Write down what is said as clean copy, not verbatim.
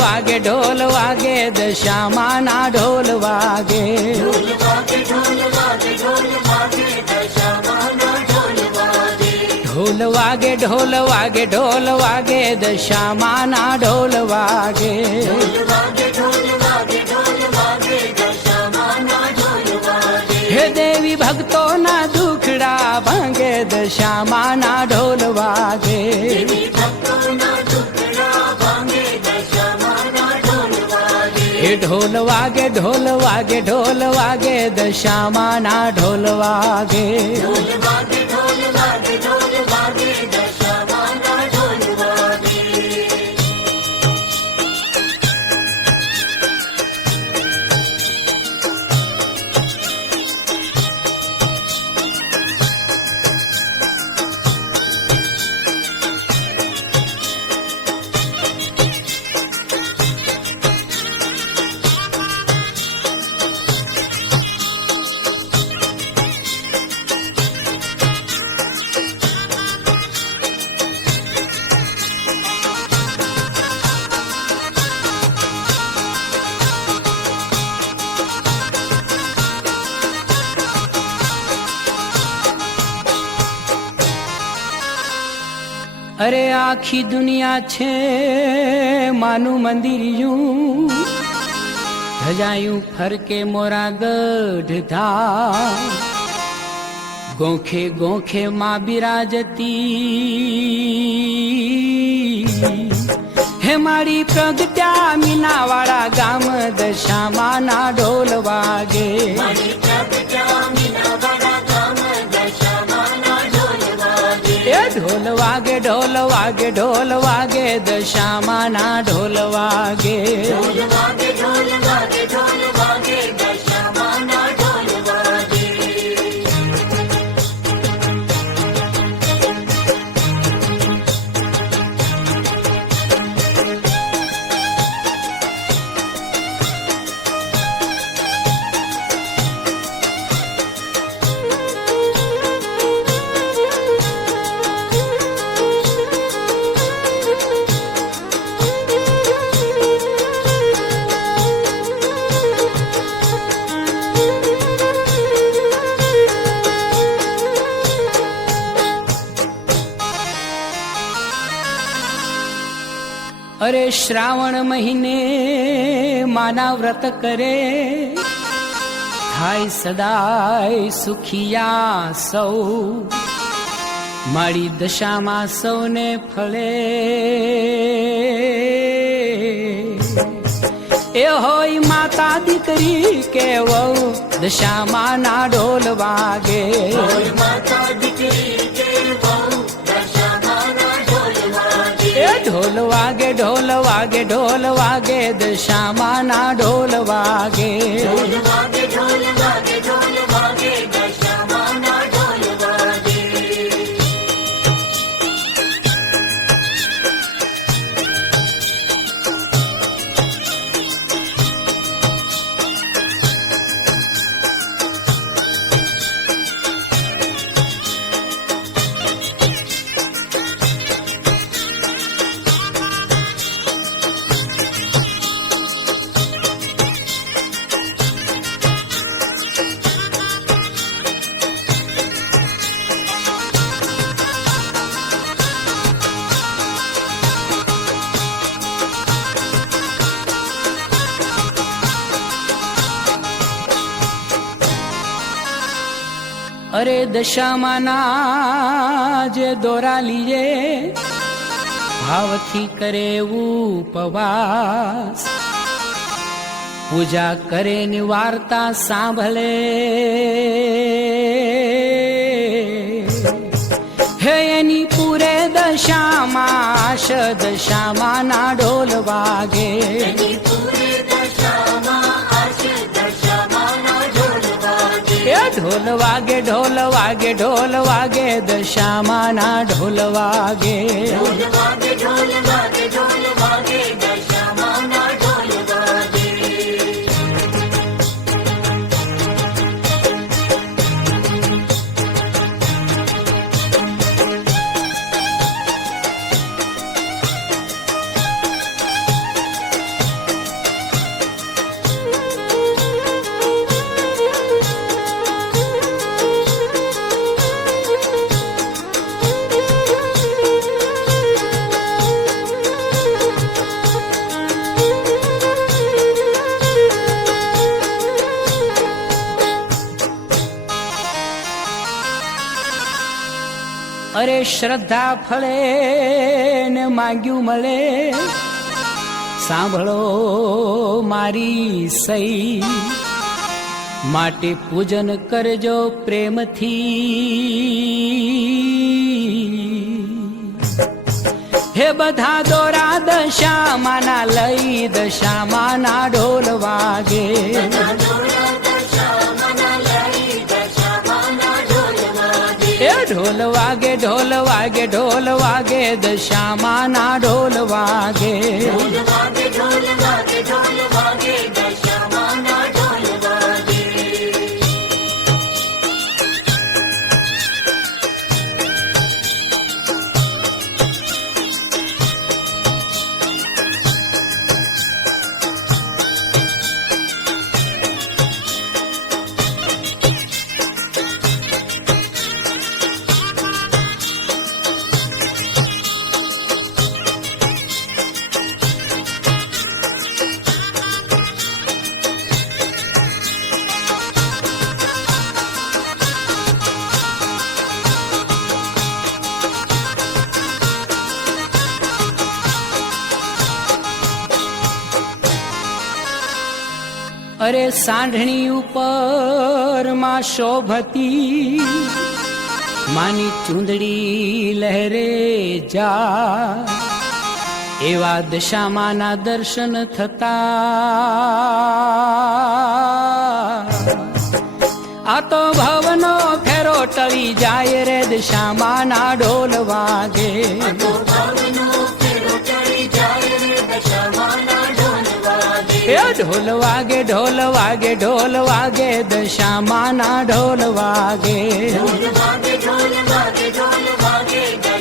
વાગે ઢોલ વાગે દશામાના ઢોલ વાગે ઢોલ વાગે ઢોલ વાગે ઢોલ વાગે દશામાના ઢોલ વાગે ઢોલ વાગે ઢોલ વાગે ઢોલ વાગે દશામાના ઢોલ વાગે ઢોલ વાગે ઢોલ વાગે ઢોલ વાગે દશામાના ઢોલ વાગે હે દેવી ભક્તોના દુખડા ભાંગે દશામાના ઢોલ વાગે દેવી ભક્તોના દુખડા ભાંગે દશામાના ઢોલ વાગે હે ઢોલ વાગે ઢોલ વાગે ઢોલ વાગે દશામાના ઢોલ વાગે ઢોલ વાગે ઢોલ વાગે ઢોલ વાગે દશામાના ઢોલ વાગે અરે આખી દુનિયા છે માનું મંદિરિયું ધજાયું ફરકે મોરા ગઢ ધા ગોખે ગોખે માં બિરાજતી હે મારી પ્રગટ્યા મીનાવાળા ગામ દશામાના ઢોલ વાગે મારી પ્રગટ્યા મીનાવાળા ગામ દશામાના ઢોલ વાગે એ ઢોલ વાગે ઢોલ વાગે ઢોલ વાગે દશામાના ઢોલ વાગે ઢોલ વાગે ઢોલ વાગે ઢોલ વાગે દશામાના ઢોલ વાગે અરે શ્રાવણ મહિને માના વ્રત કરે થાય સદાય સુખિયા સૌ મારી દશામાં સૌને ફળે એ હોય માતા દીકરી કે વહુ દશામાના ઢોલ વાગે હોય માતા દીકરી કે વહુ દશામાના ઢોલ વાગે એ ઢોલ વાગે ઢોલ વાગે ઢોલ વાગે દશામાના ઢોલ વાગે ઢોલ વાગે ઢોલ વાગે ઢોલ વાગે દશામાના ઢોલ વાગે અરે દશામાના જે દોરા લીએ ભાવથી કરે ઉપવાસ પૂજા કરે ની વાર્તા સાંભળે હે એની પૂરે દશામાં આશ દશામાના ઢોલ વાગે એની પૂરે દશામાં આશે દશામાના ઢોલ વાગે એ ઢોલ વાગે ઢોલ વાગે ઢોલ વાગે દશામાના ઢોલ વાગે ઢોલ વાગે ઢોલ વાગે ઢોલ વાગે દશામાના ઢોલ વાગે અરે શ્રદ્ધા ફળે ને માંગ્યું મળે, સાંભળો મારી સઈ, માટે પૂજન કરજો પ્રેમથી. હે બધા દોરા દશામાના લઈ, દશામાના ઢોલ વાગે. એ ઢોલ વાગે, ઢોલ વાગે, ઢોલ વાગે, દશામાના ઢોલ વાગે. અરે સાંઢણી ઉપર માં શોભતી, માની ચૂંદડી લહેરે જા, એવા દશામાના દર્શન થતા. આ તો ભવનો ફેરો ટળી જાય રે, દશામાના ઢોલ વાગે. ઢોલ વાગે, ઢોલ વાગે, ઢોલ વાગે, દશામાના ઢોલ વાગે. ઢોલ વાગે, ઢોલ વાગે, ઢોલ વાગે.